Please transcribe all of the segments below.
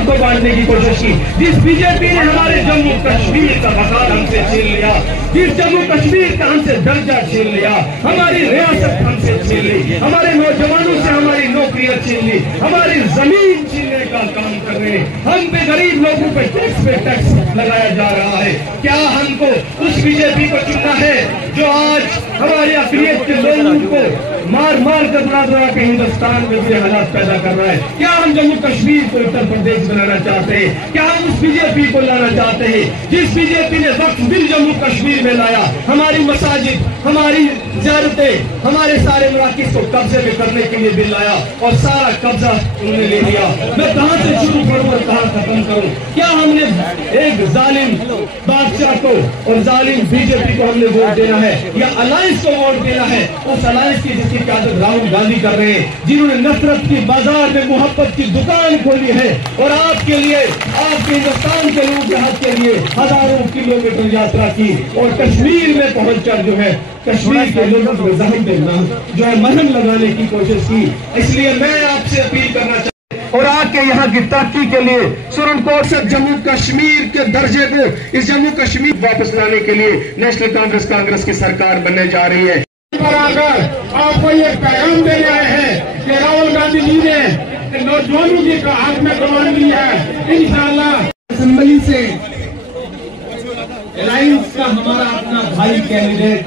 मुल्क को बांटने की कोशिश की, जिस बीजेपी ने हमारे जम्मू कश्मीर का वकार हमसे छीन लिया, जिस जम्मू कश्मीर का हमसे दर्जा छीन लिया, हमारी रियासत हमसे छीन ली, हमारे नौजवानों से हमारी नौकरियां छीन ली, हमारी जमीन छीनने का काम कर रहे हैं, हम पे गरीब लोगों पे टैक्स लगाया जा रहा है। क्या हमको उस बीजेपी को चुनना है जो आज हमारे अक़लियत के लोगों को मार मार कर बुरा के हिंदुस्तान में बुरे हालात पैदा कर रहा है? क्या हम जम्मू कश्मीर को उत्तर प्रदेश बनाना चाहते हैं? क्या हम उस बीजेपी को लाना चाहते हैं जिस बीजेपी ने वक्त बिल जम्मू कश्मीर में लाया, हमारी मसाजिद, हमारी ज़ियारतें, हमारे सारे मराकिज़ को कब्जे में करने के लिए बिल लाया और सारा कब्जा उन्होंने ले लिया। मैं कहां से शुरू करूं और कहां खत्म करूं? क्या हमने एक जालिम बादशाह को और जालिम बीजेपी को हमने वोट देना है या अलायंस को वोट देना है? उस अलायंस की जिसकी क्यादत राहुल गांधी कर रहे हैं, जिन्होंने नफरत की बाजार में मोहब्बत की दुकान खोली है और आपके लिए, आपके हिंदुस्तान के लोगों के हक के लिए हजारों किलोमीटर यात्रा की और कश्मीर में पहुंचकर जो है कश्मीर के लोगों को जहम देना जो है मरहम लगाने की कोशिश की। इसलिए मैं आपसे अपील करना चाहता और आके यहाँ की तरक्की के लिए सुप्रीम कोर्ट से जम्मू कश्मीर के दर्जे को, इस जम्मू कश्मीर वापस लाने के लिए नेशनल कांग्रेस की सरकार बनने जा रही है। पर आकर आपको ये पैगाम दे रहे हैं कि राहुल गांधी जी ने नौजवानों के हाथ में कमान दी है। इंशाअल्लाह असेंबली से अलायंस का हमारा अपना भाई कैंडिडेट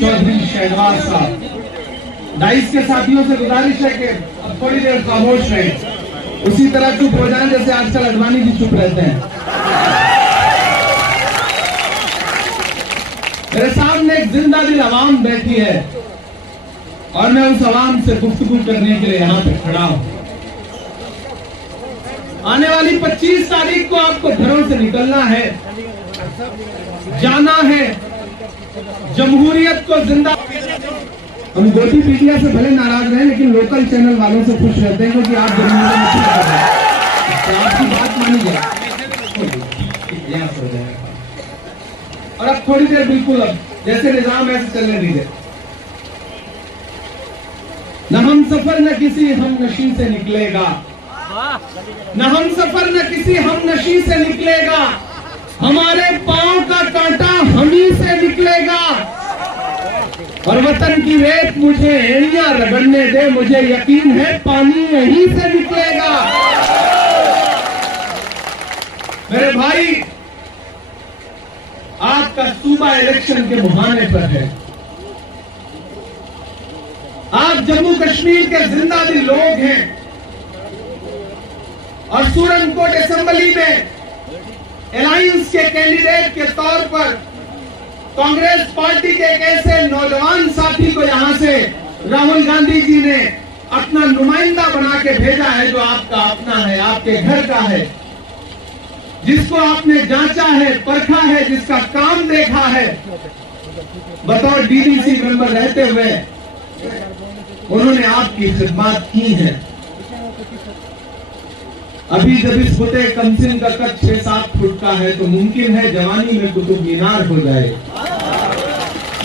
चौधरी शहनवाज साहब, डाइस के साथियों से गुजारिश है कि अब थोड़ी देर खामोश रहे, उसी तरह चुप हो जाएं जैसे आजकल अडवाणी जी चुप रहते हैं। मेरे सामने एक जिंदा दिल अवाम बैठी है और मैं उस अवाम से गुफ्तगू करने के लिए यहाँ पे खड़ा हूं। आने वाली 25 तारीख को आपको घरों से निकलना है, जाना है, जमहूरियत को जिंदा। हम गोटी मीडिया से भले नाराज रहे लेकिन लोकल चैनल वालों से खुश रहते हैं क्योंकि आप जमहूरियत में कर रहे हैं, तो आपकी बात मानी जाए। और अब थोड़ी देर बिल्कुल अब जैसे निजाम ऐसे चलने दीजिए। न हम सफर न किसी हम नशी से निकलेगा, न हम सफर न किसी हम नशी से निकलेगा, हमारे पांव का कांटा हम ही से निकलेगा। और वतन की रेत मुझे एड़ियां रगड़ने दे, मुझे यकीन है पानी यहीं से निकलेगा। मेरे भाई, आपका सूबा इलेक्शन के मुहाने पर है। आप जम्मू कश्मीर के जिंदा दिल लोग हैं और सुप्रीम कोर्ट असेंबली में अलायंस के कैंडिडेट के तौर पर कांग्रेस पार्टी के एक ऐसे नौजवान साथी को यहां से राहुल गांधी जी ने अपना नुमाइंदा बना के भेजा है, जो आपका अपना है, आपके घर का है, जिसको आपने जांचा है, परखा है, जिसका काम देखा है। बतौर डीडीसी मेंबर रहते हुए उन्होंने आपकी खिदमत की है। अभी जब इस बुते कमसिन का कद 6-7 फुट का है तो मुमकिन है जवानी में कुतुब मीनार हो जाए।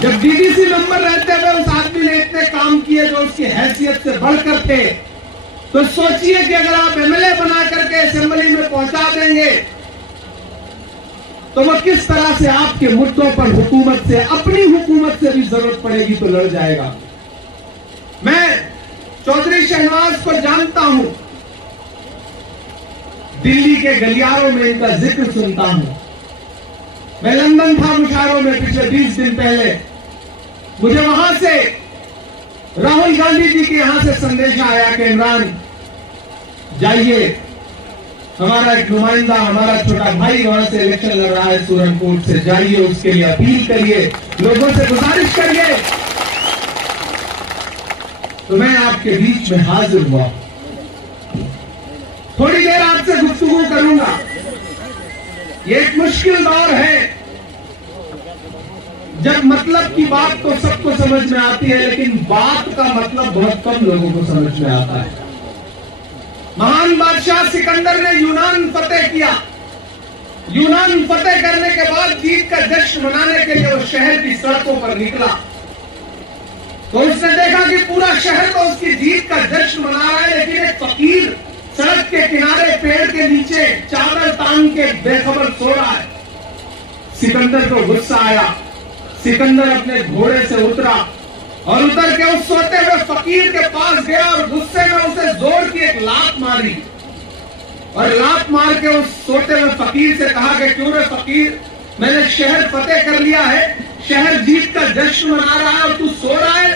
जब डीडीसी मेंबर रहते हुए उस आदमी ने इतने काम किए जो उसकी हैसियत से बढ़कर थे, तो सोचिए कि अगर आप एमएलए बना करके असेंबली में पहुंचा देंगे तो वह किस तरह से आपके मुद्दों पर हुकूमत से, अपनी हुकूमत से भी जरूरत पड़ेगी तो लड़ जाएगा। मैं चौधरी शहनवाज को जानता हूं, दिल्ली के गलियारों में इनका जिक्र सुनता हूं। मैं लंदन था मुशायरों में पिछले 20 दिन पहले, मुझे वहां से राहुल गांधी जी के यहां से संदेश आया कि इमरान जाइए, हमारा एक नुमाइंदा, हमारा छोटा भाई वहां से इलेक्शन लड़ रहा है सुप्रीम कोर्ट से, जाइए उसके लिए अपील करिए, लोगों से गुजारिश करिए। तो मैं आपके बीच में हाजिर हुआ, थोड़ी देर आपसे गुफ्तगू करूंगा। ये एक मुश्किल दौर है जब मतलब की बात तो सबको समझ में आती है लेकिन बात का मतलब बहुत कम लोगों को समझ में आता है। महान बादशाह सिकंदर ने यूनान फतेह किया। यूनान फतेह करने के बाद जीत का जश्न मनाने के लिए वो शहर की सड़कों पर निकला, तो उसने देखा कि पूरा शहर तो उसकी जीत का जश्न मना रहा है लेकिन एक फकीर सड़क के किनारे पेड़ के नीचे चादर तान के बेखबर सो रहा है। सिकंदर को गुस्सा आया। सिकंदर अपने घोड़े से उतरा और उतर के उस सोते हुए फकीर के पास गया और गुस्से में उसे जोर की एक लात मारी और लात मार के उस सोते हुए फकीर से कहा कि क्यों रे फकीर, मैंने शहर फतेह कर लिया है, शहर जीत का जश्न मना रहा है और तू सो रहा है।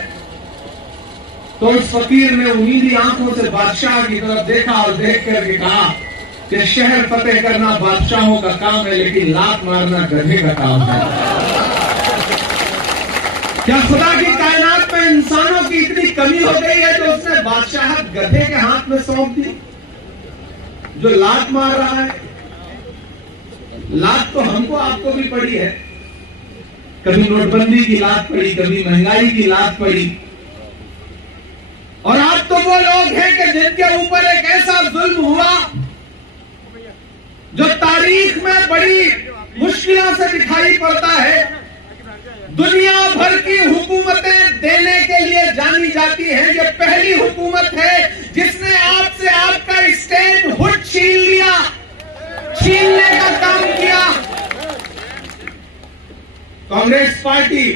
तो उस फकीर ने उम्मीदी आंखों से बादशाह की तरफ देखा और देख करके कहा कि शहर फतेह करना बादशाहों का काम है, लेकिन लात मारना गधे का काम है। क्या खुदा की कायनात में इंसानों की इतनी कमी हो गई है जो उसने बादशाहत गधे के हाथ में सौंप दी, जो लात मार रहा है? लात तो हमको आपको भी पड़ी है। कभी नोटबंदी की लात पड़ी, कभी महंगाई की लात पड़ी। और आज तो वो लोग हैं कि जिनके ऊपर एक ऐसा जुल्म हुआ जो तारीख में बड़ी मुश्किलों से दिखाई पड़ता है। दुनिया भर की हुकूमतें देने के लिए जानी जाती हैं। ये पहली हुकूमत है जिसने आपसे आपका स्टेटहुड छीन लिया, छीनने का काम किया। कांग्रेस पार्टी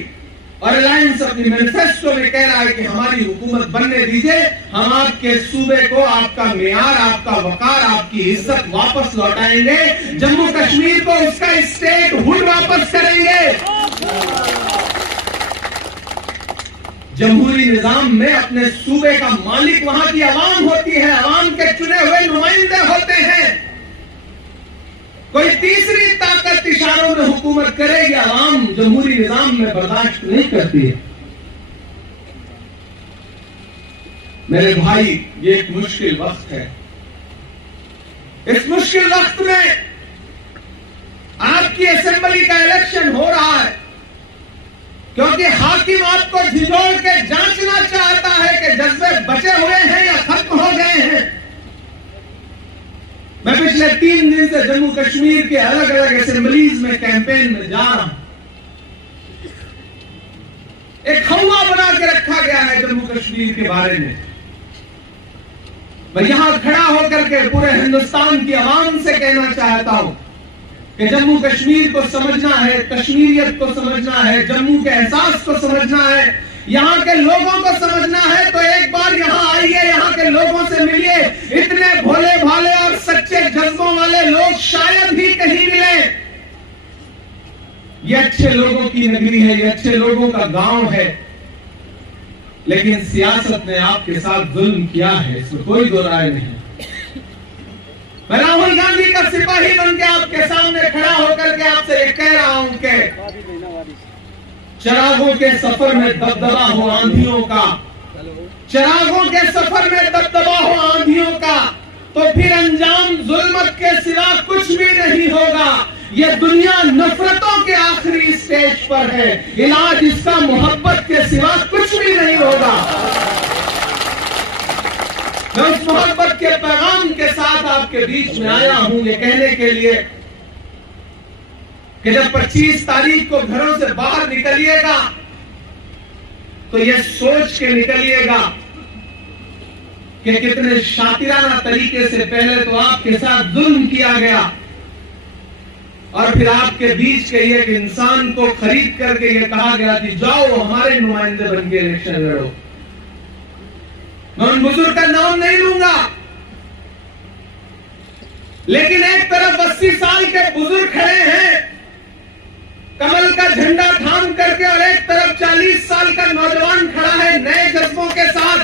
और अलायंस अपनी मैनिफेस्टो में कह रहा है कि हमारी हुकूमत बनने दीजिए, हम आपके सूबे को, आपका मेयार, आपका वकार, आपकी इज्जत वापस लौटाएंगे, जम्मू कश्मीर को उसका स्टेटहुड वापस करेंगे। जमहूरी निजाम में अपने सूबे का मालिक वहां की आवाम होती है, आवाम के चुने हुए नुमाइंदे होते हैं। कोई तीसरी ताकत इशारों में हुकूमत करेगी, आवाम जमहूरी निजाम में बर्दाश्त नहीं करती है। मेरे भाई, ये एक मुश्किल वक्त है। इस मुश्किल वक्त में आपकी असेंबली का इलेक्शन हो रहा है क्योंकि हाकिम आपको झिझोड़ के जांचना चाहता है कि जज्बे बचे हुए हैं या खत्म हो गए हैं। मैं पिछले 3 दिन से जम्मू कश्मीर के अलग अलग असेंबलीज में कैंपेन में जा रहा हूं। एक खौवा बना के रखा गया है जम्मू कश्मीर के बारे में। मैं यहां खड़ा होकर के पूरे हिंदुस्तान की आवाम से कहना चाहता हूं कि जम्मू कश्मीर को समझना है, कश्मीरियत को समझना है, जम्मू के एहसास को समझना है, यहाँ के लोगों को समझना है तो एक बार यहाँ आइए, यहाँ के लोगों से मिलिए। इतने भोले भाले और सच्चे जज्बों वाले लोग शायद ही कहीं मिले। ये अच्छे लोगों की नगरी है, ये अच्छे लोगों का गांव है, लेकिन सियासत ने आपके साथ जुल्म किया है, इसमें कोई दो राय नहीं। मैं राहुल गांधी का सिपाही बन के आपके सामने खड़ा होकर के आपसे ये कह रहा हूं कि चिरागों के सफर में दबदबा हो आंधियों का, चिरागों के सफर में दबदबा हो आंधियों का, तो फिर अंजाम जुल्मत के सिवा कुछ भी नहीं होगा। ये दुनिया नफरतों के आखिरी स्टेज पर है, इलाज इसका मोहब्बत के सिवा कुछ भी नहीं होगा। मैं उस मोहब्बत के पैगाम के साथ आपके बीच में आया हूं ये कहने के लिए कि जब 25 तारीख को घरों से बाहर निकलिएगा तो ये सोच के निकलिएगा कि कितने शातिराना तरीके से पहले तो आपके साथ जुल्म किया गया और फिर आपके बीच के एक इंसान को खरीद करके ये कहा गया कि जाओ हमारे नुमाइंदे बन के इलेक्शन लड़ो। मैं उन बुजुर्ग का नाम नहीं लूंगा, लेकिन एक तरफ 80 साल के बुजुर्ग खड़े हैं कमल का झंडा थाम करके और एक तरफ 40 साल का नौजवान खड़ा है नए जज्बों के साथ,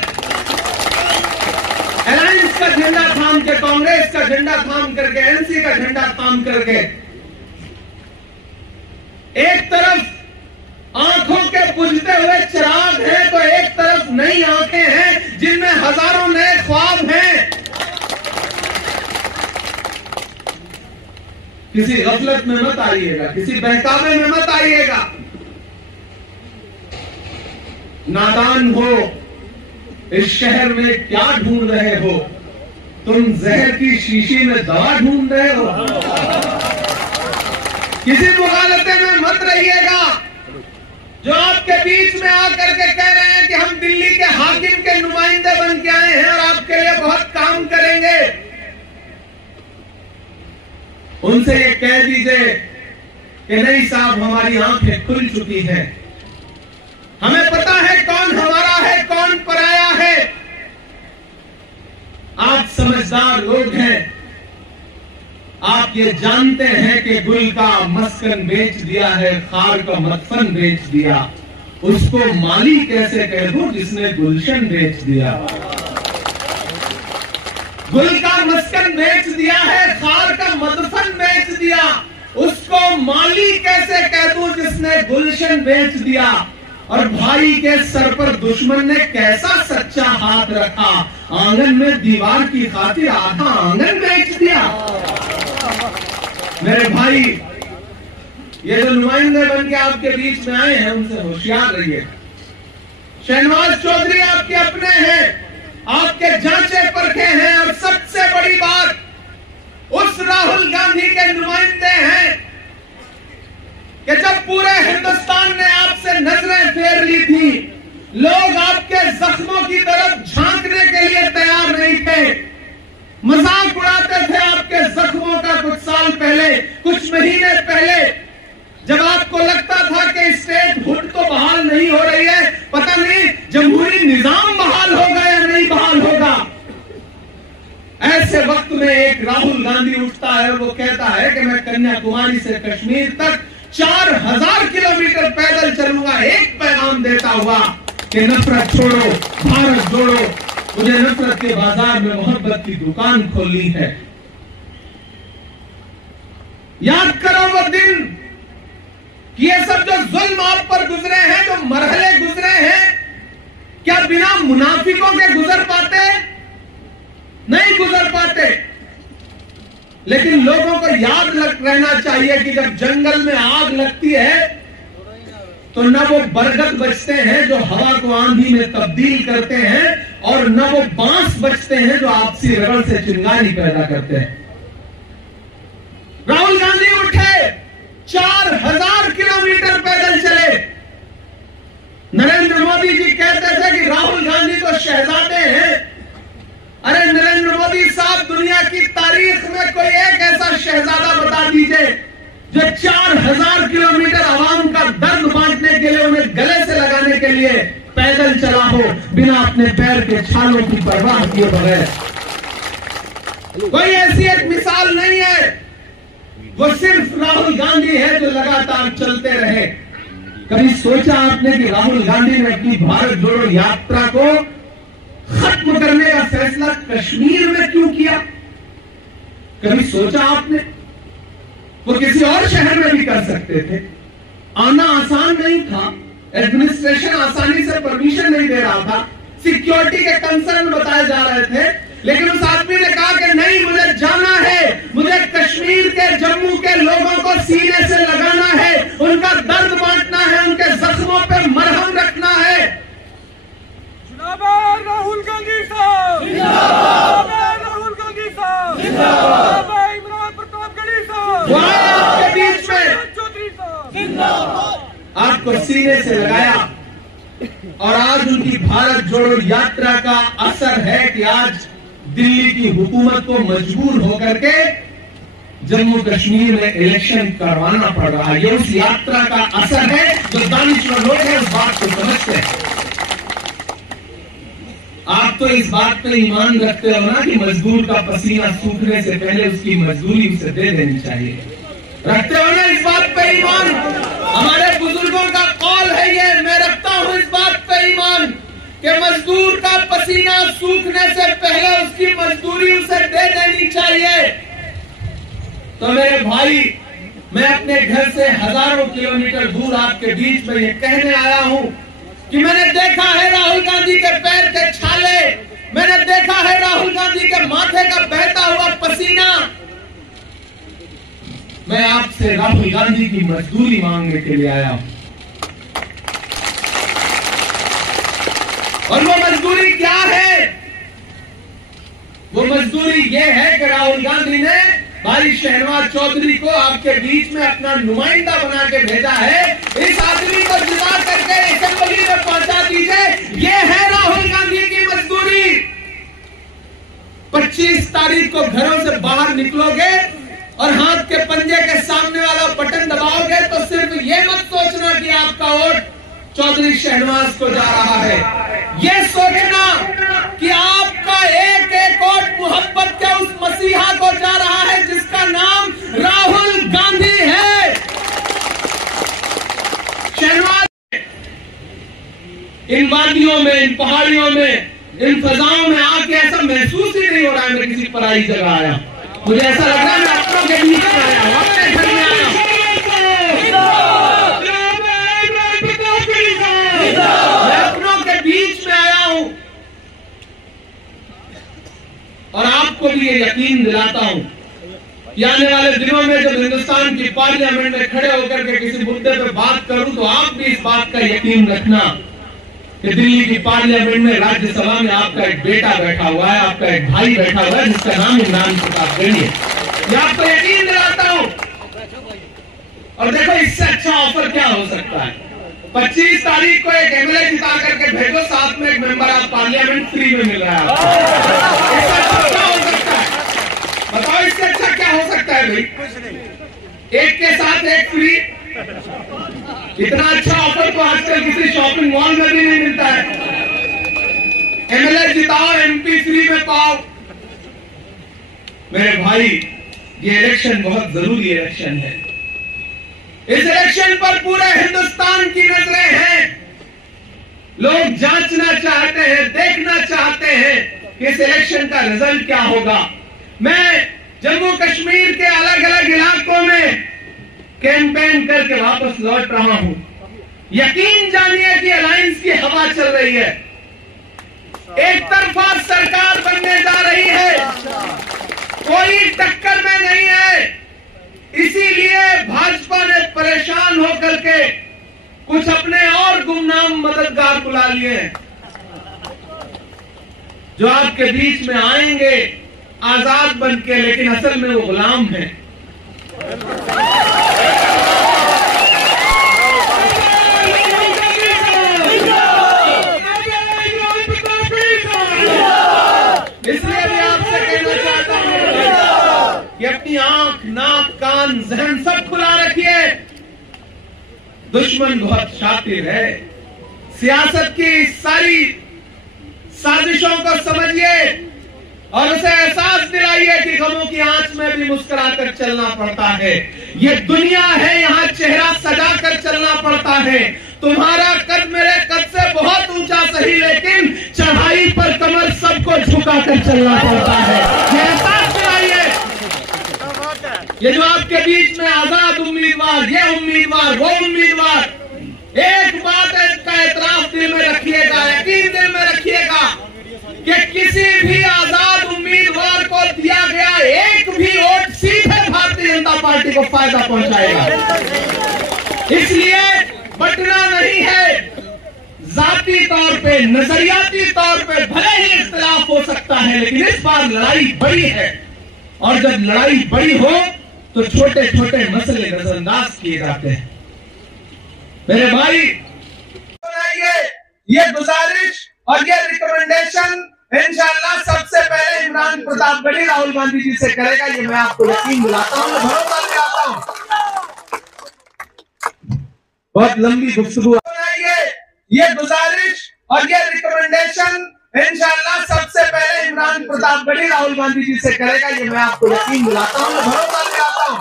अलायंस का झंडा थाम के, कांग्रेस का झंडा थाम करके, एनसी का झंडा थाम करके। एक तरफ आंखों के बुझते हुए चिराग हैं तो एक तरफ नई आंखें हैं जिनमें हजारों नए ख्वाब हैं। किसी गफलत में मत आइएगा, किसी बहकावे में मत आइएगा। नादान हो, इस शहर में क्या ढूंढ रहे हो? तुम जहर की शीशी में दवा ढूंढ रहे हो। किसी मुगालते में मत रहिएगा। जो आपके बीच में आकर के कह रहे हैं कि हम दिल्ली के हाकिम के नुमाइंदे बन के आए हैं और आपके लिए बहुत काम करेंगे, उनसे ये कह दीजिए कि नहीं साहब, हमारी आंखें खुल चुकी हैं, हमें पता है कौन हमारा है कौन पराया है। आप समझदार लोग हैं, आप ये जानते हैं कि गुल का मस्कन बेच दिया है, खार का मदफन बेच दिया, उसको माली कैसे कह दूं जिसने गुलशन बेच दिया। गुल का मस्कन बेच दिया है, खार का मदफन बेच दिया, उसको माली कैसे कह दूं जिसने गुलशन बेच दिया। और भाई के सर पर दुश्मन ने कैसा सच्चा हाथ रखा, आंगन में दीवार की खातिर आधा आंगन बेच दिया। मेरे भाई, ये जो नुमाइंदे बन के आपके बीच में आए हैं, उनसे होशियार रहिए। शहनवाज चौधरी आपके अपने हैं, आपके जांचे परखे हैं, और सबसे बड़ी बात, उस राहुल गांधी के नुमाइंदे हैं कि जब पूरे हिंदुस्तान ने आपसे नजरें फेर ली थी, लोग आपके जख्मों की तरफ झांकने के लिए तैयार नहीं थे, मजाक उड़ाते थे आपके जख्मों का। कुछ साल पहले, कुछ महीने पहले, जब आपको लगता था कि स्टेट हुड तो बहाल नहीं हो रही है, पता नहीं जमहूरी निजाम बहाल होगा या नहीं बहाल होगा, ऐसे वक्त में एक राहुल गांधी उठता है, वो कहता है कि मैं कन्याकुमारी से कश्मीर तक 4000 किलोमीटर पैदल चलूंगा, एक पैगाम देता हुआ कि नफरत छोड़ो, भारत जोड़ो, मुझे नफरत के बाजार में मोहब्बत की दुकान खोलनी है। याद करो वो दिन कि ये सब जो जुल्म आप पर गुजरे हैं, जो मरहले गुजरे हैं, क्या बिना मुनाफिकों के गुजर पाते? नहीं गुजर पाते। लेकिन लोगों को याद रहना चाहिए कि जब जंगल में आग लगती है तो न वो बरगद बचते हैं जो हवा को आंधी में तब्दील करते हैं, और न वो बांस बचते हैं जो आपसी रगड़ से चिंगारी पैदा करते हैं। राहुल गांधी उठे, 4000 किलोमीटर पैदल चले। नरेंद्र मोदी जी कहते थे कि राहुल गांधी तो शहजादे हैं। अरे नरेंद्र मोदी साहब, दुनिया की तारीख में कोई एक ऐसा शहजादा बता दीजिए जो 4000 किलोमीटर आवाम का दर्द बांटने के लिए, उन्हें गले से लगाने के लिए पैदल चला हो, बिना अपने पैर के छालों की परवाह किए बगैर। कोई ऐसी एक मिसाल नहीं है, वो सिर्फ राहुल गांधी है जो लगातार चलते रहे। कभी सोचा आपने कि राहुल गांधी ने अपनी भारत जोड़ो यात्रा को खत्म करने का फैसला कश्मीर में क्यों किया? कभी सोचा आपने? वो किसी और शहर में भी कर सकते थे। आना आसान नहीं था, एडमिनिस्ट्रेशन आसानी से परमिशन नहीं दे रहा था, सिक्योरिटी के कंसर्न बताए जा रहे थे, लेकिन उस आदमी ने कहा कि नहीं, मुझे जाना है, मुझे कश्मीर के, जम्मू के लोगों को सीने से लगाना है, उनका दर्द बांटना है, उनके जख्मों पे मरहम रखना है। जिंदाबाद राहुल गांधी साहब, जिंदाबाद राहुल गांधी साहब, जिंदाबाद इमरान प्रतापगढ़ी साहब, आपके बीच में चौधरी साहब, जिंदाबाद। आपको सीने से लगाया, और आज उनकी भारत जोड़ो यात्रा का असर है कि आज दिल्ली की हुकूमत को मजबूर होकर के जम्मू कश्मीर में इलेक्शन करवाना पड़ रहा है। ये उस यात्रा का असर है। जो दानिशवर लोग हैं उस बात को समझते हैं। आप तो इस बात पे ईमान रखते हो ना कि मजदूर का पसीना सूखने से पहले उसकी मजदूरी उसे दे देनी चाहिए। रखते हो ना इस बात पे ईमान? हमारे बुजुर्गों का कौल है ये, मैं रखता हूं इस बात पे ईमान कि मजदूर का पसीना सूखने से पहले उसकी मजदूरी उसे दे देनी चाहिए। तो मेरे भाई, मैं अपने घर से हजारों किलोमीटर दूर आपके बीच में ये कहने आया हूं कि मैंने देखा है राहुल गांधी के पैर के छाले, मैंने देखा है राहुल गांधी के माथे का बहता हुआ पसीना। मैं आपसे राहुल गांधी की मजदूरी मांगने के लिए आया हूं, और वो मजदूरी क्या है? वो मजदूरी ये है कि राहुल गांधी ने भाई शहनवाज चौधरी को आपके बीच में अपना नुमाइंदा बना के भेजा है। इस आदमी को जिता करके असेंबली में पहुंचा दीजिए, ये है राहुल गांधी की मजदूरी। 25 तारीख को घरों से बाहर निकलोगे और हाथ के पंजे के सामने वाला बटन दबाओगे तो सिर्फ ये मत सोचना कि आपका वोट चौधरी शहनवाज को जा रहा है, ये सोचना कि आपका एक एक वोट मोहब्बत के उस मसीहा को जा रहा है जिसका नाम राहुल गांधी है। शहनवाज इन वादियों में, इन पहाड़ियों में, इन फजाओं में आके ऐसा महसूस ही नहीं हो रहा है मैं किसी पराई जगह आया। मुझे ऐसा लग रहा है मैं अपनों के बीच में आया हूं, अपने घर में आया हूं। मैं अपनों के बीच में आया हूं और आपको भी ये यकीन दिलाता हूं कि आने वाले दिनों में जब हिंदुस्तान की पार्लियामेंट में खड़े होकर के किसी मुद्दे पर बात करूं तो आप भी इस बात का यकीन रखना कि दिल्ली की पार्लियामेंट में, राज्यसभा में आपका एक बेटा बैठा हुआ है, आपका एक भाई बैठा हुआ है जिसका नाम इमरान प्रताप गढ़ी है। मैं आपको यकीन दिलाता हूं। और देखो इससे अच्छा ऑफर क्या हो सकता है? 25 तारीख को एक एमएलए जिता करके भेजो, साथ में एक मेंबर ऑफ पार्लियामेंट फ्री में मिल रहा है आपको। इससे अच्छा क्या हो सकता है? बताओ इससे अच्छा क्या हो सकता है भाई? एक के साथ एक फ्री। इतना अच्छा ऑफर तो आजकल किसी शॉपिंग मॉल में भी नहीं मिलता है। एमएलए जिताओ, एमपी फ्री में पाओ। मेरे भाई, ये इलेक्शन बहुत जरूरी इलेक्शन है। इस इलेक्शन पर पूरे हिंदुस्तान की नजरें हैं। लोग जांचना चाहते हैं, देखना चाहते हैं कि इस इलेक्शन का रिजल्ट क्या होगा। मैं जम्मू कश्मीर के अलग अलग इलाकों में कैंपेन करके वापस लौट रहा हूं। यकीन जानिए कि अलायंस की हवा चल रही है, एक तरफा सरकार बनने जा रही है, कोई टक्कर में नहीं है। इसीलिए भाजपा ने परेशान होकर के कुछ अपने और गुमनाम मददगार बुला लिए हैं जो आपके बीच में आएंगे आजाद बनके, लेकिन असल में वो गुलाम हैं। इसलिए मैं आपसे कहना चाहता हूं कि अपनी आंख, नाक, कान, जहन सब खुला रखिए। दुश्मन बहुत शातिर है। सियासत की सारी साजिशों को समझिए और उसे एहसास दिलाइए कि गमों की आंच में भी मुस्कुराकर चलना पड़ता है। ये दुनिया है, यहाँ चेहरा सजा कर चलना पड़ता है। तुम्हारा कद मेरे कद से बहुत ऊंचा सही, लेकिन चढ़ाई पर कमर सबको झुका कर चलना पड़ता है। ये एहसास दिलाइए। ये जो आपके बीच में आजाद उम्मीदवार, ये उम्मीदवार, वो उम्मीदवार, एक बात का एतराफ दिल में रखिएगा, यकीन दिल में रखिएगा कि किसी भी आजाद उम्मीदवार को दिया गया एक भी वोट सीधे भारतीय जनता पार्टी को फायदा पहुंचाएगा। इसलिए बटना नहीं है। जाती तौर पे, नजरियाती तौर पे भले ही इख्तिलाफ हो सकता है, लेकिन इस बार लड़ाई बड़ी है और जब लड़ाई बड़ी हो तो छोटे छोटे मसले नजरअंदाज किए जाते हैं। मेरे भाई, ये गुजारिश और ये रिकमेंडेशन इंशाअल्लाह सबसे पहले इमरान प्रताप गढ़ी राहुल गांधी जी से करेगा। ये मैं आपको यकीन दिलाता हूं, भरोसा दिलाता हूं। बहुत लंबी गुफ्तगू। ये गुजारिश और ये रिकमेंडेशन इंशाअल्लाह सबसे पहले इमरान प्रताप गढ़ी राहुल गांधी जी से करेगा। ये मैं आपको यकीन दिलाता हूं, भरोसा दिलाता हूं।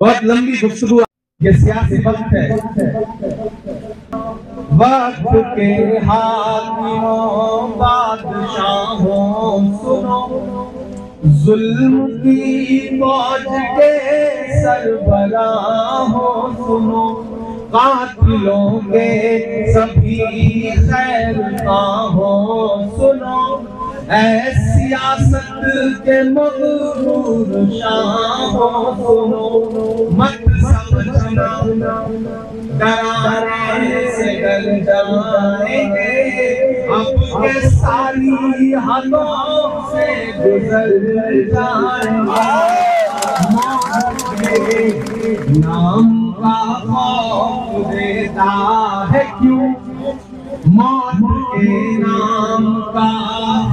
बहुत लंबी गुफ्तगू। ये सियासी वक्त है, वक्त के हाकिमों बादशाहों सुनो, जुल्म की मौज के सरबराहों सुनो, कातिलों के सभी खैर खाहों सुनो, ऐ सियासत के मगरूर शाहों सुनो, मत समझना डराने से डर जाएंगे, अब के सारी हदों से गुजर जाएंगे। नाम का खौफ देता है क्यों, मौत के नाम का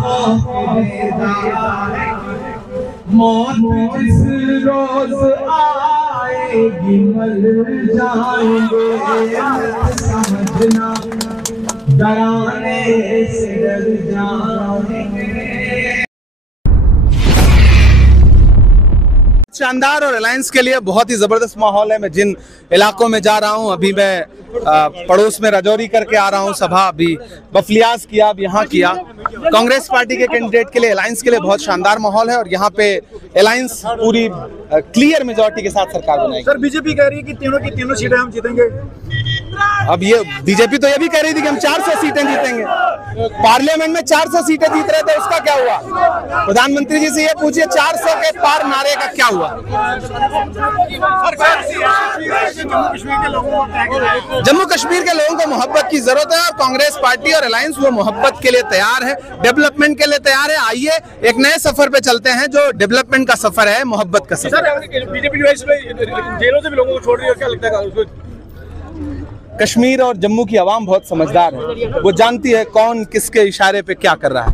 खौफ देता है, मौत जिस रोज आएगी मर जाएंगे, समझना डराने से डर जाएंगे। शानदार और अलायंस के लिए बहुत ही जबरदस्त माहौल है। मैं जिन इलाकों में जा रहा हूं, अभी मैं पड़ोस में राजौरी करके आ रहा हूं सभा, अभी बफलियाज किया, अब यहाँ किया। कांग्रेस पार्टी के कैंडिडेट के लिए, अलायंस के लिए बहुत शानदार माहौल है और यहाँ पे अलायंस पूरी क्लियर मेजॉरिटी के साथ सरकार बनाएगी। सर बीजेपी कह रही है कि तीनों सीटें हम जीतेंगे। अब ये बीजेपी तो ये भी कह रही थी कि हम 400 सीटें जीतेंगे। पार्लियामेंट में 400 सीटें जीत रहे थे, उसका क्या हुआ? प्रधानमंत्री जी से ये पूछिए 400 के पार नारे का क्या हुआ? जम्मू कश्मीर के लोगों को मोहब्बत की जरूरत है और कांग्रेस पार्टी और अलायंस वो मोहब्बत के लिए तैयार है, डेवलपमेंट के लिए तैयार है। आइए एक नए सफर पे चलते हैं जो डेवलपमेंट का सफर है, मोहब्बत का सफर। बीजेपी जेलों से भी लोगों को छोड़ रही है, क्या लगता है? कश्मीर और जम्मू की आवाम बहुत समझदार है, वो जानती है कौन किसके इशारे पे क्या कर रहा है।